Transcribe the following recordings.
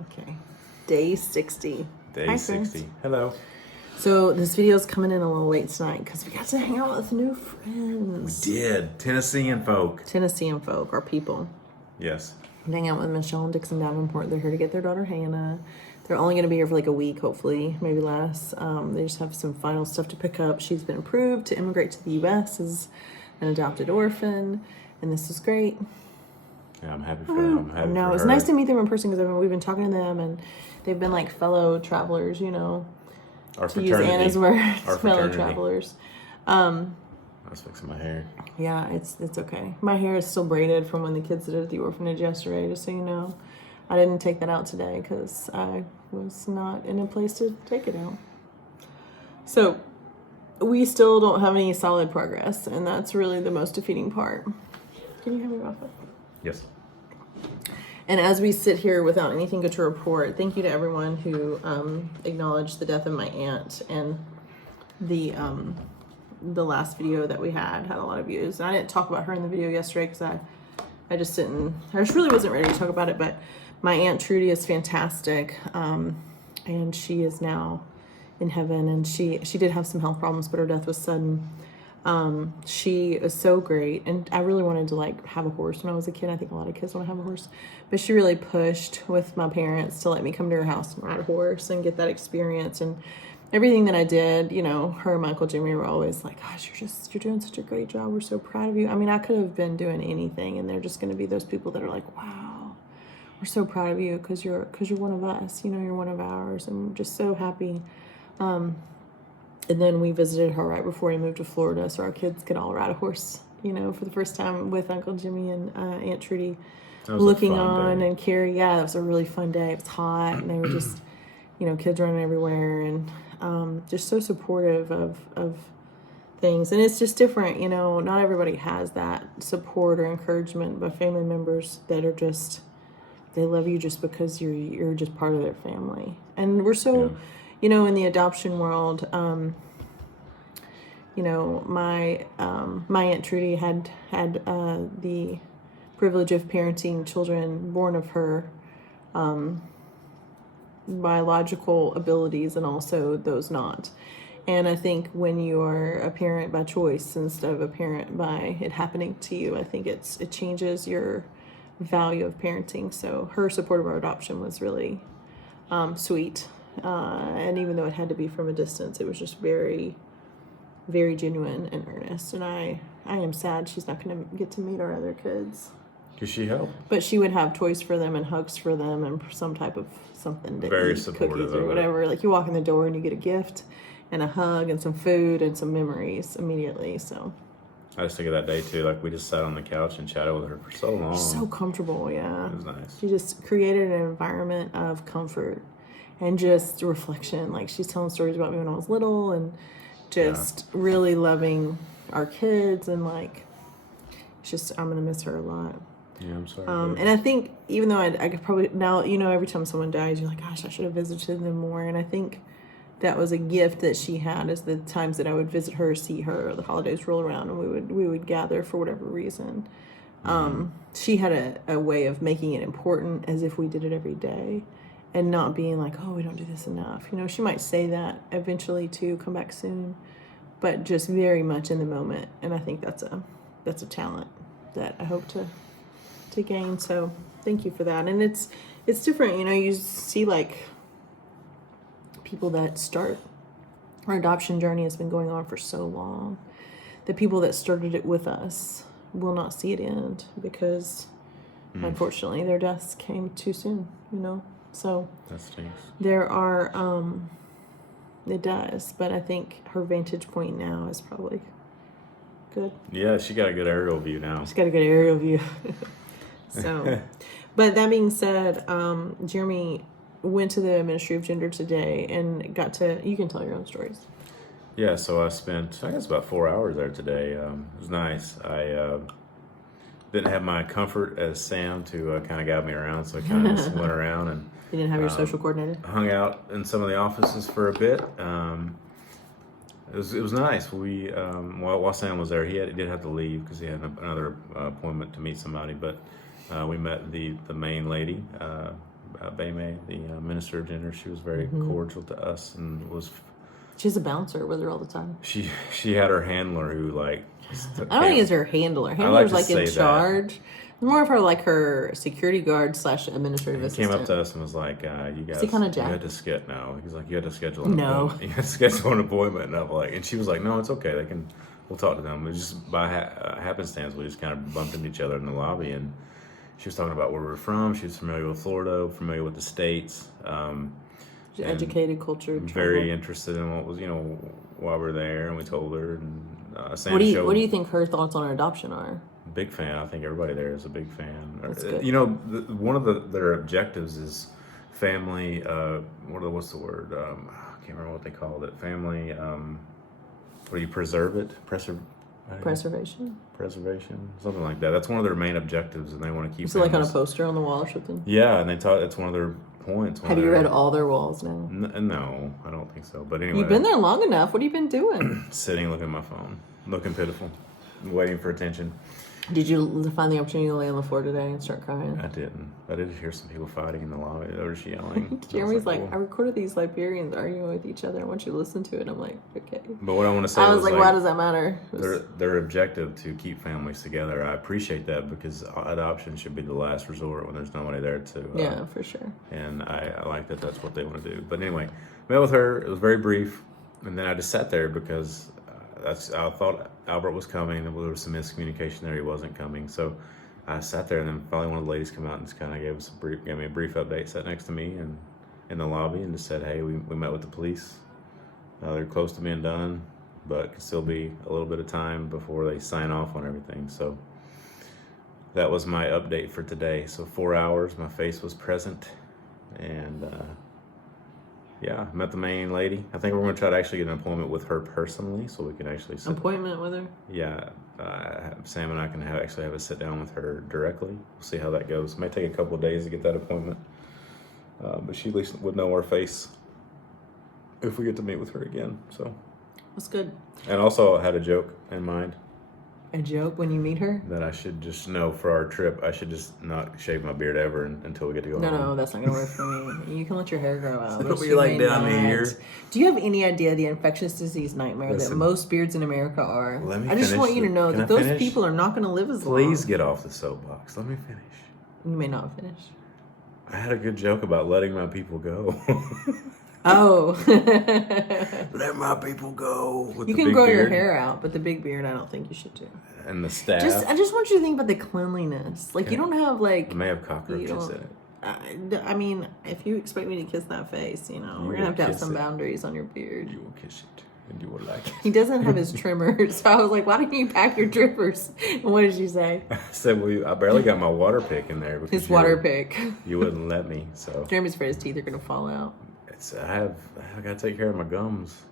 Okay. Day 60. Day Hi, 60. friends. Hello. So this video is coming in a little late tonight because we got to hang out with new friends. We did. Tennessean folk. Tennessean folk, our people. Yes. I'm hanging out with Michelle and Dixon Davenport. They're here to get their daughter Hannah. They're only going to be here for like a week, hopefully, maybe less. They just have some final stuff to pick up. She's been approved to immigrate to the U.S. as an adopted orphan, and this is great. Yeah, I'm happy for them. I'm happy No, for it's her. nice to meet them in person because we've been talking to them, and they've been like fellow travelers, you know. Our To use fraternity. Anna's words, Our fellow fraternity. travelers. I was fixing my hair. Yeah, it's okay. My hair is still braided from when the kids did it at the orphanage yesterday, just so you know. I didn't take that out today because I was not in a place to take it out. So we still don't have any solid progress, and that's really the most defeating part. Can you hear me, Rafa? Yes. And as we sit here without anything good to report, thank you to everyone who acknowledged the death of my aunt, and the last video that we had a lot of views. And I didn't talk about her in the video yesterday because I just really wasn't ready to talk about it. But my Aunt Trudy is fantastic, and she is now in heaven. And she did have some health problems, but her death was sudden. She is so great, and I really wanted to like have a horse when I was a kid. I think a lot of kids want to have a horse, but she really pushed with my parents to let me come to her house and ride a horse and get that experience. And everything that I did, you know, her and my Uncle Jimmy were always like, gosh, you're doing such a great job. We're so proud of you. I mean, I could have been doing anything, and they're just going to be those people that are like, wow, we're so proud of you because you're one of us, you know, you're one of ours, and we're just so happy. And then we visited her right before we moved to Florida, so our kids could all ride a horse, you know, for the first time with Uncle Jimmy and Aunt Trudy looking on and Carrie. Yeah, that was a really fun day. It was hot, and they were just, you know, kids running everywhere, and just so supportive of things. And it's just different, you know, not everybody has that support or encouragement, but family members that are just, they love you just because you're just part of their family. And we're so... You know, in the adoption world, you know, my Aunt Trudy had the privilege of parenting children born of her biological abilities, and also those not. And I think when you are a parent by choice instead of a parent by it happening to you, I think it changes your value of parenting. So her support of our adoption was really sweet. And even though it had to be from a distance, it was just very, very genuine and earnest. And I am sad she's not going to get to meet our other kids. Could she help? But she would have toys for them and hugs for them and some type of something to very eat, supportive cookies or whatever. Like you walk in the door and you get a gift and a hug and some food and some memories immediately. So I just think of that day too. Like we just sat on the couch and chatted with her for so long. She's so comfortable, yeah. It was nice. She just created an environment of comfort and just reflection. Like she's telling stories about me when I was little, and just really loving our kids, and like it's just, I'm gonna miss her a lot. Yeah, I'm sorry. And I think even though I could probably now, you know, every time someone dies, you're like, gosh, I should have visited them more. And I think that was a gift that she had, is the times that I would visit her, see her, the holidays roll around, and we would gather for whatever reason. She had a way of making it important, as if we did it every day. And not being like, oh, we don't do this enough. You know, she might say that eventually too, come back soon, but just very much in the moment. And I think that's a talent that I hope to gain. So thank you for that. And it's different, you know, you see like people that start, our adoption journey has been going on for so long. The people that started it with us will not see it end because unfortunately their deaths came too soon, you know. So that stinks. There are, it does, but I think her vantage point now is probably good. Yeah, she got a good aerial view now. She's got a good aerial view. So, but that being said, Jeremy went to the Ministry of Gender today and you can tell your own stories. Yeah, so I spent, I guess, about 4 hours there today. It was nice. I didn't have my comfort as Sam to kind of guide me around, so I kind of just went around and you didn't have your social coordinator? Hung out in some of the offices for a bit. It was nice. We while Sam was there, he did have to leave because he had another appointment to meet somebody. But we met the main lady, Baymay, the minister of gender. She was very cordial to us and was. She's a bouncer with her all the time. She had her handler who like. I don't think it's her handler. Handler's like in charge. More of her like her security guard / administrative assistant. Came up to us and was like, "You guys, he kinda you jacked? had to skip now." He's like, "You had to schedule an appointment. You had to schedule an appointment." And I'm like, and she was like, "No, it's okay. We'll talk to them." It was just by happenstance, we just kind of bumped into each other in the lobby, and she was talking about where we were from. She was familiar with Florida, familiar with the states. She's educated, cultured, very interested in what was, why we're there, and we told her. And Sam what do you think her thoughts on her adoption are? Big fan. I think everybody there is a big fan. That's good. One of their objectives is family. What's the word? I can't remember what they called it. Family. What do you preserve it? Preservation, something like that. That's one of their main objectives, and they want to keep. So like on a poster on the wall or something. Yeah, and they taught it's one of their points. Have you read all their walls now? No, I don't think so. But anyway, you've been there long enough. What have you been doing? Sitting, looking at my phone, looking pitiful, waiting for attention. Did you find the opportunity to lay on the floor today and start crying? I didn't. I did hear some people fighting in the lobby. They were yelling. Jeremy's like, I recorded these Liberians arguing with each other. I want you to listen to it. I'm like, okay. But what I want to say I was like, why does that matter? Their objective to keep families together. I appreciate that because adoption should be the last resort when there's nobody there to. Yeah, for sure. And I like that that's what they want to do. But anyway, met with her. It was very brief. And then I just sat there because I thought Albert was coming, and there was some miscommunication there. He wasn't coming, so I sat there, and then finally one of the ladies came out and just kind of gave me a brief update. Sat next to me and in the lobby, and just said, "Hey, we met with the police. They're close to being done, but could still be a little bit of time before they sign off on everything." So that was my update for today. So 4 hours, my face was present, and yeah, met the main lady. I think we're going to try to actually get an appointment with her personally, so we can actually sit. Appointment with her? Yeah, Sam and I can actually have a sit down with her directly. We'll see how that goes. It may take a couple of days to get that appointment, but she at least would know our face if we get to meet with her again. So that's good. And also, I had a joke in mind. A joke when you meet her? That I should just know for our trip, I should just not shave my beard ever until we get to go home. No, that's not going to work for me. You can let your hair grow out. It'll be like down here. Do you have any idea the infectious disease nightmare that most beards in America are? I just want you to know that those people are not going to live as long. Please get off the soapbox. Let me finish. You may not finish. I had a good joke about letting my people go. Oh. Let my people go. You can grow your hair out, but the big beard, I don't think you should do. And the staff. I just want you to think about the cleanliness. Like, you don't have, like... It may have cockroaches in it. I mean, if you expect me to kiss that face, we're going to have some boundaries on your beard. You will kiss it, and you will like it. He doesn't have his trimmers, so I was like, why didn't you pack your trimmers? And what did you say? I said, well, I barely got my water pick in there. His water pick. You wouldn't let me, so... Jeremy's afraid his teeth are going to fall out. I got to take care of my gums.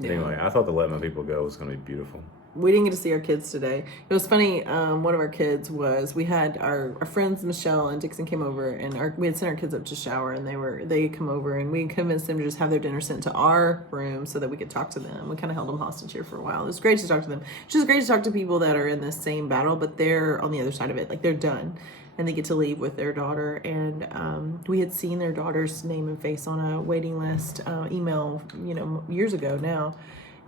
Yeah. Anyway, I thought the Let My People Go was going to be beautiful. We didn't get to see our kids today. It was funny. One of our kids we had our friends Michelle and Dixon came over, and we had sent our kids up to shower, and they come over, and we convinced them to just have their dinner sent to our room so that we could talk to them. We kind of held them hostage here for a while. It was great to talk to them. It's just great to talk to people that are in the same battle, but they're on the other side of it. Like, they're done. And they get to leave with their daughter. And we had seen their daughter's name and face on a waiting list email, years ago now,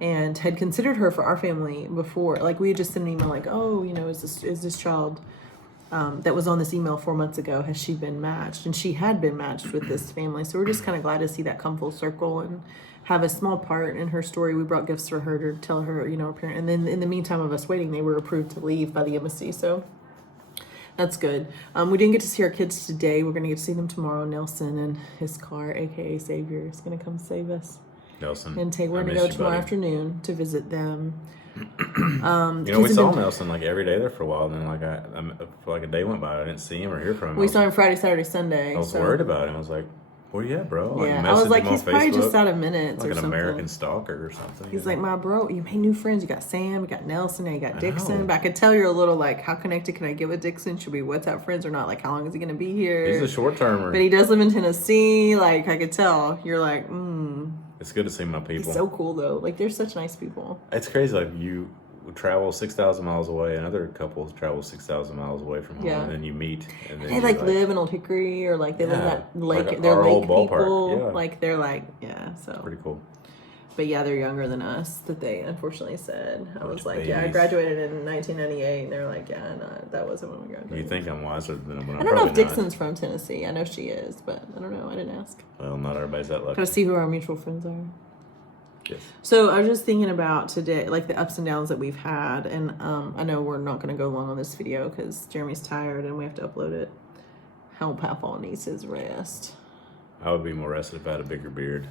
and had considered her for our family before. Like, we had just sent an email like, oh, is this child that was on this email 4 months ago, has she been matched? And she had been matched with this family. So we're just kind of glad to see that come full circle and have a small part in her story. We brought gifts for her to tell her, her parent. And then in the meantime of us waiting, they were approved to leave by the embassy. So that's good. We didn't get to see our kids today. We're going to get to see them tomorrow. Nelson and his car, a.k.a. Savior, is going to come save us. Nelson. And we're going to go tomorrow afternoon to visit them. We saw Nelson like every day there for a while. And then for a day went by. I didn't see him or hear from him. We saw him Friday, Saturday, Sunday. I was worried about him. I was like, where you at, bro? I was like, he's probably just out of minutes or something. Like an American stalker or something. He's like, my bro, you made new friends. You got Sam, you got Nelson, now you got Dixon. But I could tell you're a little like, how connected can I get with Dixon? Should we WhatsApp friends or not? Like, how long is he going to be here? He's a short-termer. But he does live in Tennessee. Like, I could tell. You're like, It's good to see my people. He's so cool, though. Like, they're such nice people. It's crazy. Like, travel 6,000 miles away. Another couple travel 6,000 miles away from home, Yeah. and then you meet, and then They you're like live in Old Hickory, or like they live in Yeah, that lake. like They're our lake old ballpark, people. yeah. Like they're like, yeah. So pretty cool. But yeah, they're younger than us. That they unfortunately said. I was like, yeah, I babies. graduated in 1998, and they're like, yeah, no, that wasn't when we graduated. You think I'm wiser than I'm, but I'm I don't know probably if Dixon's from Tennessee. I know she is, but I don't know. I didn't ask. not. Well, not everybody's that lucky. Gotta see who our mutual friends are. Yes. So I was just thinking about today, like the ups and downs that we've had, and I know we're not going to go long on this video because Jeremy's tired and we have to upload it. Help Papaw needs his rest. I would be more rested if I had a bigger beard.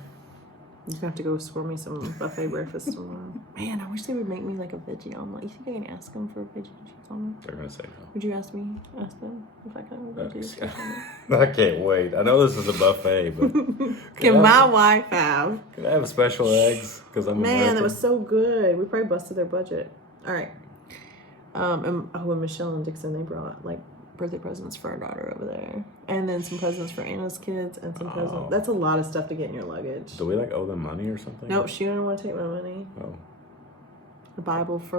You have to go score me some buffet breakfast tomorrow. Man, I wish they would make me like a veggie omelet. You think I can ask them for a veggie omelet? They're gonna say no. Would you ask them if I can have a veggie omelet? I can't wait. I know this is a buffet, but Can my wife have? can I have special eggs? Because I'm Man, American. that was so good. We probably busted their budget. All right. And Michelle and Dixon, they brought like birthday presents for our daughter over there, and then some presents for Anna's kids, and some presents. That's a lot of stuff to get in your luggage. Do we like owe them money or something? Nope, she didn't want to take my money. Oh. A Bible for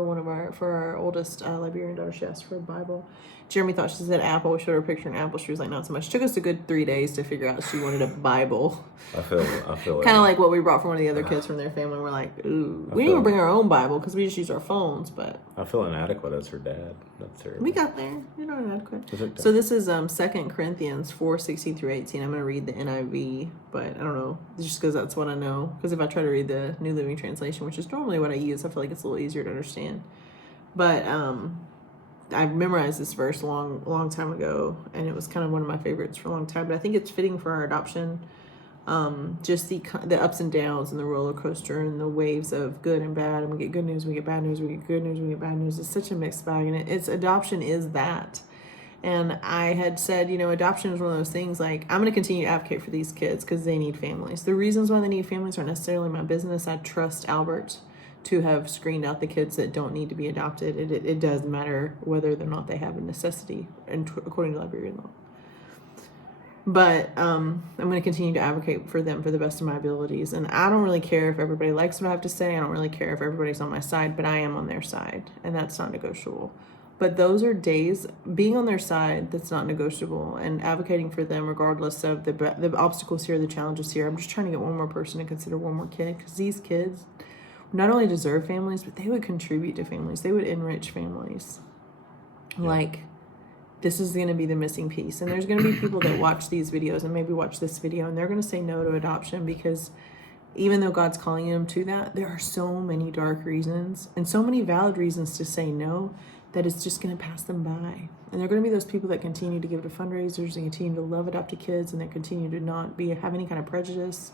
our oldest Liberian daughter. She asked for a Bible. Jeremy thought she said apple. We showed her a picture of an apple. She was like, not so much. It took us a good 3 days to figure out she wanted a Bible. I feel Kind of like what we brought from one of the other kids from their family. We're like, ooh. We didn't even bring our own Bible because we just use our phones, but I feel inadequate as her dad. That's terrible. we got there. You're not inadequate. Is it? So this is 2 Corinthians 4:16 through 18. I'm going to read the NIV, but I don't know, just because that's what I know. Because if I try to read the New Living Translation, which is normally what I use, I feel like it's a little easier to understand. But I memorized this verse long time ago, and it was kind of one of my favorites for a long time. But I think it's fitting for our adoption. Just the ups and downs and the roller coaster and the waves of good and bad, and we get good news, we get bad news, we get good news, we get bad news. It's such a mixed bag, and it's adoption is that. And I had said, adoption is one of those things, like, I'm going to continue to advocate for these kids because they need families. The reasons why they need families aren't necessarily my business. I trust Albert to have screened out the kids that don't need to be adopted. It does matter whether or not they have a necessity, and according to Liberian law. But I'm going to continue to advocate for them for the best of my abilities. And I don't really care if everybody likes what I have to say. I don't really care if everybody's on my side, but I am on their side, and that's not negotiable. But those are days, being on their side, that's not negotiable, and advocating for them regardless of the obstacles here, the challenges here. I'm just trying to get one more person to consider one more kid, because these kids not only deserve families, but they would contribute to families. They would enrich families. Yeah. Like, this is going to be the missing piece. And there's going to be people that watch these videos and maybe watch this video, and they're going to say no to adoption because even though God's calling them to that, there are so many dark reasons and so many valid reasons to say no that it's just going to pass them by. And they're going to be those people that continue to give to fundraisers and continue to love adopted kids, and that continue to not have any kind of prejudice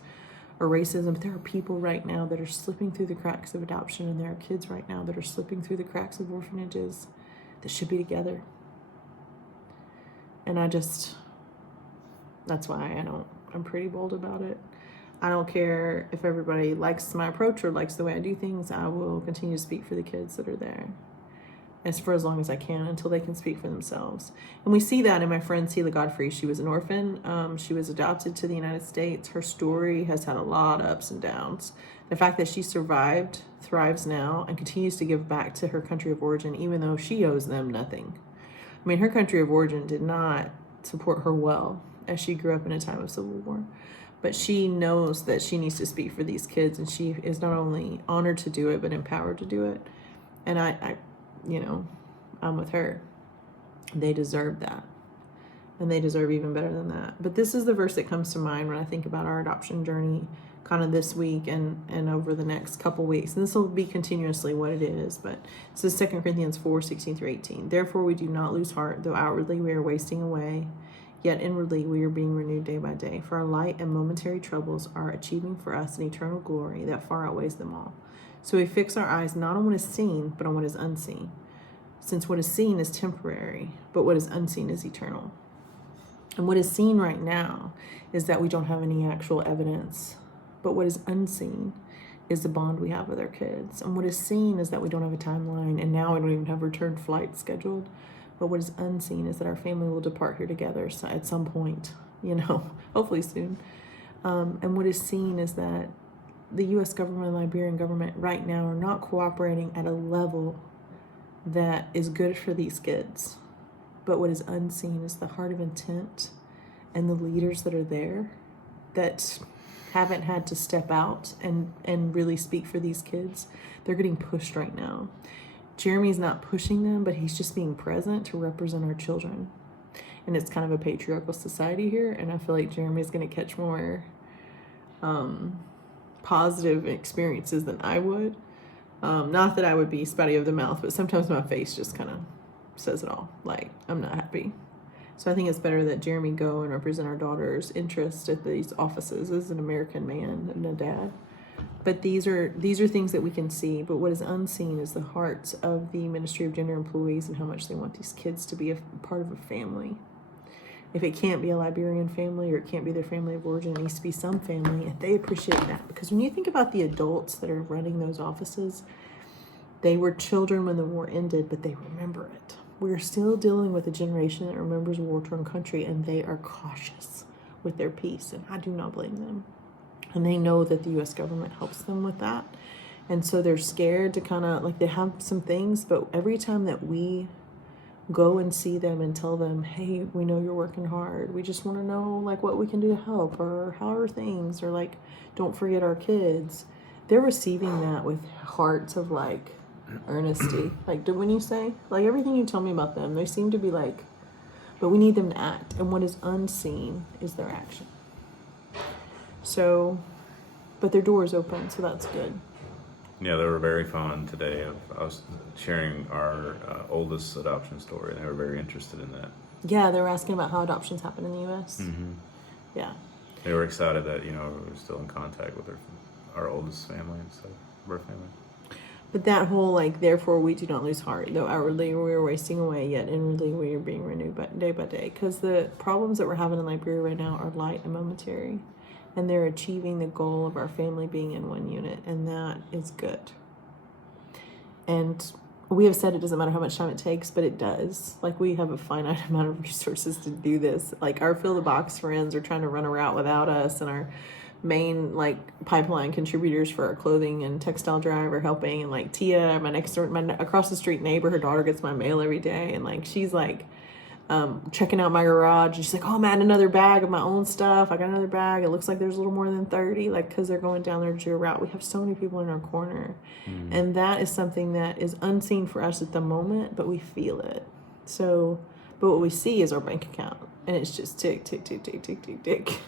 or racism. But there are people right now that are slipping through the cracks of adoption, and there are kids right now that are slipping through the cracks of orphanages that should be together. And that's why I'm pretty bold about it. I don't care if everybody likes my approach or likes the way I do things. I will continue to speak for the kids that are there for as long as I can, until they can speak for themselves. And we see that in my friend Celia Godfrey. She was an orphan. She was adopted to the United States. Her story has had a lot of ups and downs. The fact that she survived, thrives now, and continues to give back to her country of origin, even though she owes them nothing. I mean, her country of origin did not support her well as she grew up in a time of civil war. But she knows that she needs to speak for these kids, and she is not only honored to do it, but empowered to do it. And I'm with her. They deserve that. And they deserve even better than that. But this is the verse that comes to mind when I think about our adoption journey kind of this week and over the next couple weeks. And this will be continuously what it is. But this is 2 Corinthians 4:16 through 18. Therefore we do not lose heart, though outwardly we are wasting away, yet inwardly we are being renewed day by day. For our light and momentary troubles are achieving for us an eternal glory that far outweighs them all. So we fix our eyes not on what is seen, but on what is unseen. Since what is seen is temporary, but what is unseen is eternal. And what is seen right now is that we don't have any actual evidence. But what is unseen is the bond we have with our kids. And what is seen is that we don't have a timeline, and now we don't even have return flights scheduled. But what is unseen is that our family will depart here together at some point, hopefully soon. And what is seen is that the U.S. government and Liberian government right now are not cooperating at a level that is good for these kids. But what is unseen is the heart of intent and the leaders that are there that haven't had to step out and really speak for these kids. They're getting pushed right now. Jeremy's not pushing them, but he's just being present to represent our children. And it's kind of a patriarchal society here, and I feel like Jeremy's going to catch more positive experiences than I would. Not that I would be spouty of the mouth, but sometimes my face just kind of says it all. Like, I'm not happy. So I think it's better that Jeremy go and represent our daughter's interest at these offices as an American man and a dad. But these are things that we can see. But what is unseen is the hearts of the Ministry of Gender Employees and how much they want these kids to be a part of a family. If it can't be a Liberian family or it can't be their family of origin, it needs to be some family, and they appreciate that. Because when you think about the adults that are running those offices, they were children when the war ended, but they remember it. We're still dealing with a generation that remembers a war-torn country, and they are cautious with their peace, and I do not blame them. And they know that the U.S. government helps them with that. And so they're scared to kind of, like, they have some things, but every time that we go and see them and tell them, hey, we know you're working hard. We just want to know, like, what we can do to help, or how are things, or, like, don't forget our kids. They're receiving that with hearts of, like, earnesty. Like, when you say, like, everything you tell me about them, they seem to be like, but we need them to act. And what is unseen is their action. So, but their door is open, so that's good. Yeah, they were very fond today. I was sharing our oldest adoption story, and they were very interested in that. Yeah, they were asking about how adoptions happen in the U.S. Mm-hmm. Yeah. They were excited that, we're still in contact with our oldest family and stuff, birth family. But that whole, like, therefore we do not lose heart, though outwardly we are wasting away, yet inwardly we are being renewed day by day. Because the problems that we're having in Liberia right now are light and momentary. And they're achieving the goal of our family being in one unit, and that is good. And we have said it doesn't matter how much time it takes, but it does. Like, we have a finite amount of resources to do this. Like, our Fill the Box friends are trying to run a route without us, and our main, like, pipeline contributors for our clothing and textile drive are helping. And, like, Tia, my across the street neighbor, her daughter gets my mail every day, and, like, she's like checking out my garage, and she's like, oh, I'm adding another bag of my own stuff. I got another bag. It looks like there's a little more than 30, like, because they're going down there to do a route. We have so many people in our corner. And that is something that is unseen for us at the moment, but we feel it. So, but what we see is our bank account, and it's just tick, tick, tick, tick, tick, tick, tick.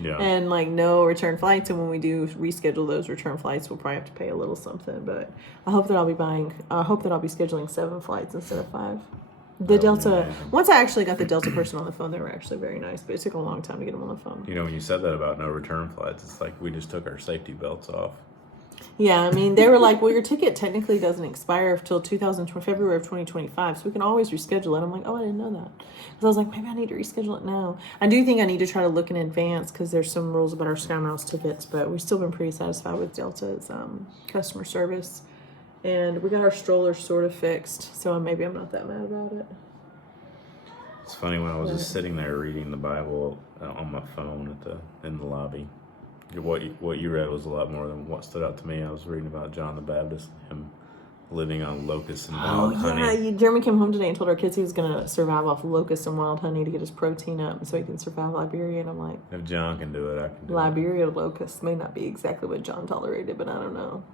Yeah. And, like, no return flights. And when we do reschedule those return flights, we'll probably have to pay a little something. But I hope that I'll be scheduling 7 flights instead of 5. The Delta, once I actually got the Delta person on the phone, they were actually very nice, but it took a long time to get them on the phone. When you said that about no return flights, it's like we just took our safety belts off. Yeah, I mean, they were like, well, your ticket technically doesn't expire until February of 2025, so we can always reschedule it. I'm like, oh, I didn't know that. Because I was like, maybe I need to reschedule it now. I do think I need to try to look in advance, because there's some rules about our SkyMiles tickets, but we've still been pretty satisfied with Delta's customer service. And we got our stroller sort of fixed, so maybe I'm not that mad about it. It's funny, when I was just sitting there reading the Bible on my phone in the lobby, what you read was a lot more than what stood out to me. I was reading about John the Baptist, him living on locusts and wild honey. Yeah, Jeremy came home today and told our kids he was going to survive off locusts and wild honey to get his protein up so he can survive Liberia. And I'm like, if John can do it, I can do Liberia locusts may not be exactly what John tolerated, but I don't know.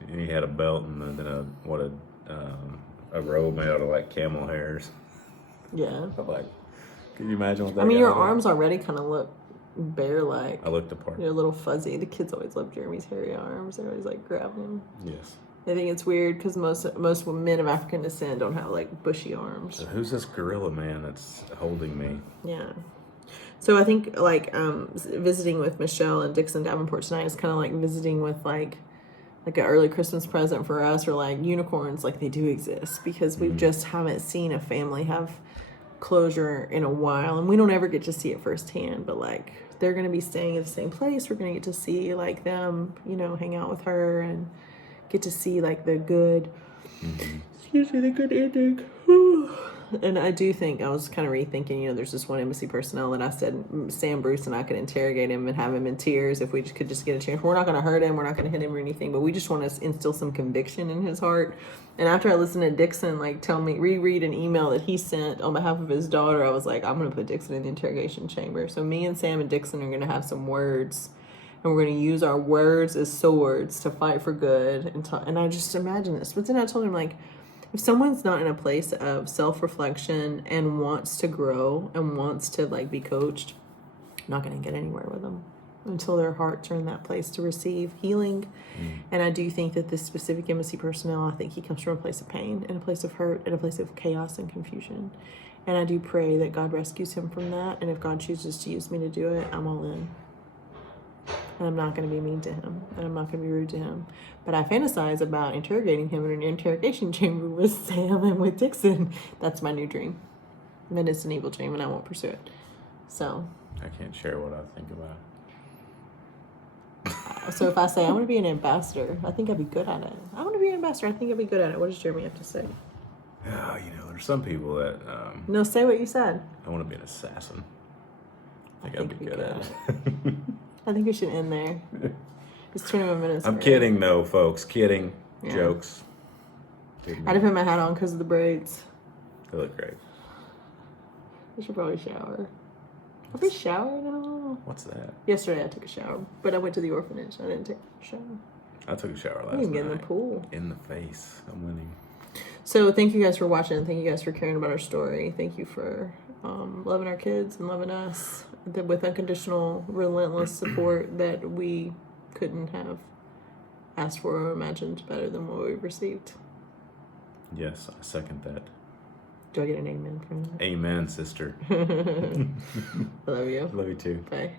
And he had a belt and then a robe made out of, like, camel hairs. Yeah. I'm like, can you imagine what that? I mean, your arms already kind of look bear-like. I looked apart. They're a little fuzzy. The kids always love Jeremy's hairy arms. They always, like, grab him. Yes. I think it's weird because most men of African descent don't have, like, bushy arms. So who's this gorilla man that's holding me? Yeah. So I think, like, visiting with Michelle and Dixon Davenport tonight is kind of like visiting with, like an early Christmas present for us, or, like, unicorns. Like, they do exist, because we just haven't seen a family have closure in a while, and we don't ever get to see it firsthand. But, like, they're going to be staying at the same place. We're going to get to see, like, them, hang out with her and get to see, like, the good, excuse me, the good ending. And I do think, I was kind of rethinking, there's this one embassy personnel that I said Sam Bruce and I could interrogate him and have him in tears if we could just get a chance. We're not going to hurt him, we're not going to hit him or anything, but we just want to instill some conviction in his heart. And after I listened to Dixon reread an email that he sent on behalf of his daughter, I was like, I'm going to put Dixon in the interrogation chamber. So me and Sam and Dixon are going to have some words, and we're going to use our words as swords to fight for good. And I just imagine this. But then I told him, if someone's not in a place of self-reflection and wants to grow and wants to be coached, I'm not going to get anywhere with them until their hearts are in that place to receive healing. And I do think that this specific embassy personnel, I think he comes from a place of pain and a place of hurt and a place of chaos and confusion. And I do pray that God rescues him from that. And if God chooses to use me to do it, I'm all in. And I'm not going to be mean to him, and I'm not going to be rude to him. But I fantasize about interrogating him in an interrogation chamber with Sam and with Dixon. That's my new dream. And it's an evil dream, and I won't pursue it. So. I can't share what I think about. So if I say I want to be an ambassador, I think I'd be good at it. I want to be an ambassador. I think I'd be good at it. What does Jeremy have to say? There's some people that. No, say what you said. I want to be an assassin. I think I'd be good at it. I think we should end there. It's 21 minutes. I'm kidding, though, folks. Kidding. Yeah. Jokes. I had to put my hat on because of the braids. They look great. I should probably shower. Have we showered at all? What's that? Yesterday I took a shower, but I went to the orphanage. I didn't take a shower. I took a shower last night. You can get in the pool. In the face. I'm winning. So thank you guys for watching. Thank you guys for caring about our story. Thank you for loving our kids and loving us with unconditional, relentless support that we couldn't have asked for or imagined better than what we've received. Yes, I second that. Do I get an amen from that? Amen, sister. I love you. Love you too. Bye. Bye.